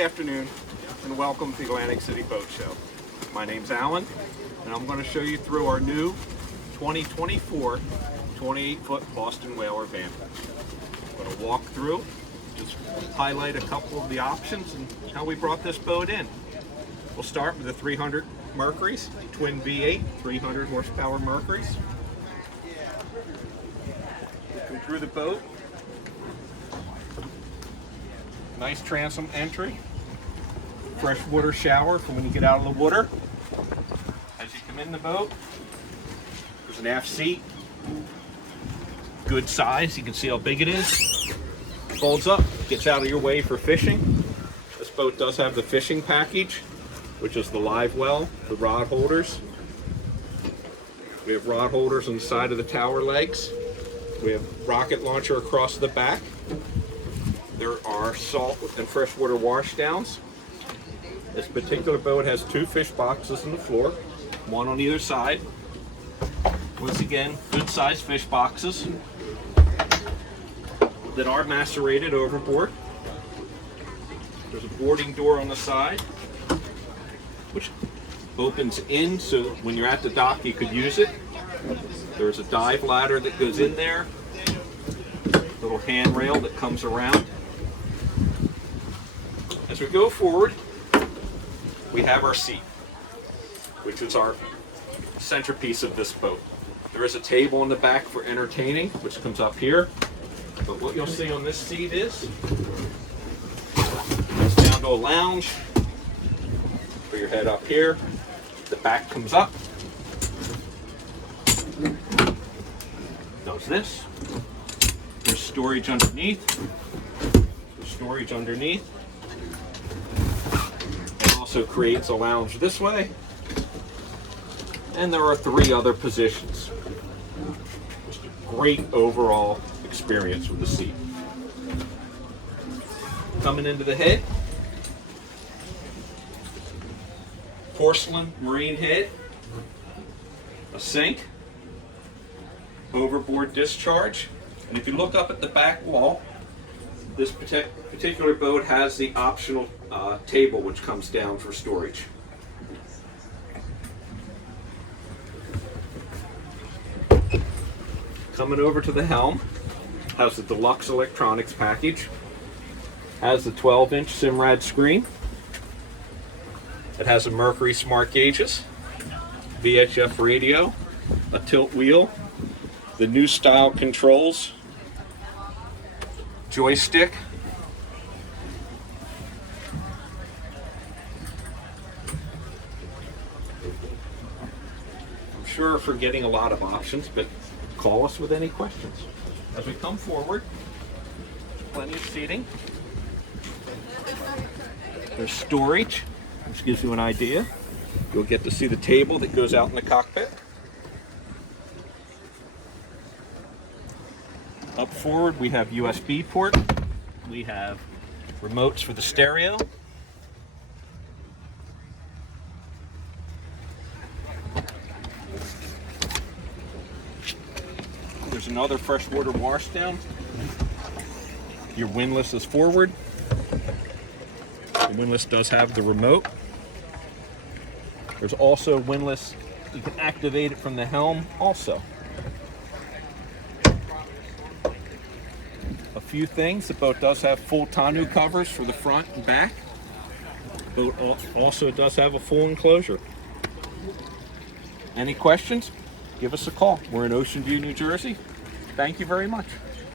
afternoon and welcome to the Atlantic City Boat Show. My name's Alan and I'm going to show you through our new 2024 28-foot Boston Whaler Vantage. I'm going to walk through, just highlight a couple of the options and how we brought this boat in. We'll start with the 300 Mercuries, twin V8, 300 horsepower Mercuries. Looking through the boat. Nice transom entry, fresh water shower for when you get out of the water. As you come in the boat, there's an aft seat, good size, you can see how big it is. Folds up, gets out of your way for fishing. This boat does have the fishing package, which is the live well, the rod holders. We have rod holders on the side of the tower legs. We have rocket launcher across the back. There are salt and freshwater washdowns. This particular boat has 2 fish boxes on the floor, one on either side. Once again, good sized fish boxes that are macerated overboard. There's a boarding door on the side, which opens in so when you're at the dock you could use it. There's a dive ladder that goes in there, little handrail that comes around. As we go forward, we have our seat, which is our centerpiece of this boat. There is a table in the back for entertaining, which comes up here. But what you'll see on this seat is it's down to a lounge. Put your head up here. The back comes up. Does this. There's storage underneath. There's storage underneath. Also creates a lounge this way, and there are 3 other positions. Just a great overall experience with the seat. Coming into the head, porcelain marine head, a sink, overboard discharge, and if you look up at the back wall, this particular boat has the optional table which comes down for storage. Coming over to the helm, has the deluxe electronics package, has the 12-inch Simrad screen, it has a Mercury smart gauges, VHF radio, a tilt wheel, the new style controls, joystick, I'm sure we're forgetting a lot of options, but call us with any questions. As we come forward, plenty of seating. There's storage, which gives you an idea. You'll get to see the table that goes out in the cockpit. Up forward we have USB port, we have remotes for the stereo, there's another freshwater washdown, your windlass is forward, the windlass does have the remote, there's also a windlass, you can activate it from the helm also. A few things, the boat does have full tonneau covers for the front and back. The boat also does have a full enclosure. Any questions? Give us a call. We're in Ocean View, New Jersey. Thank you very much.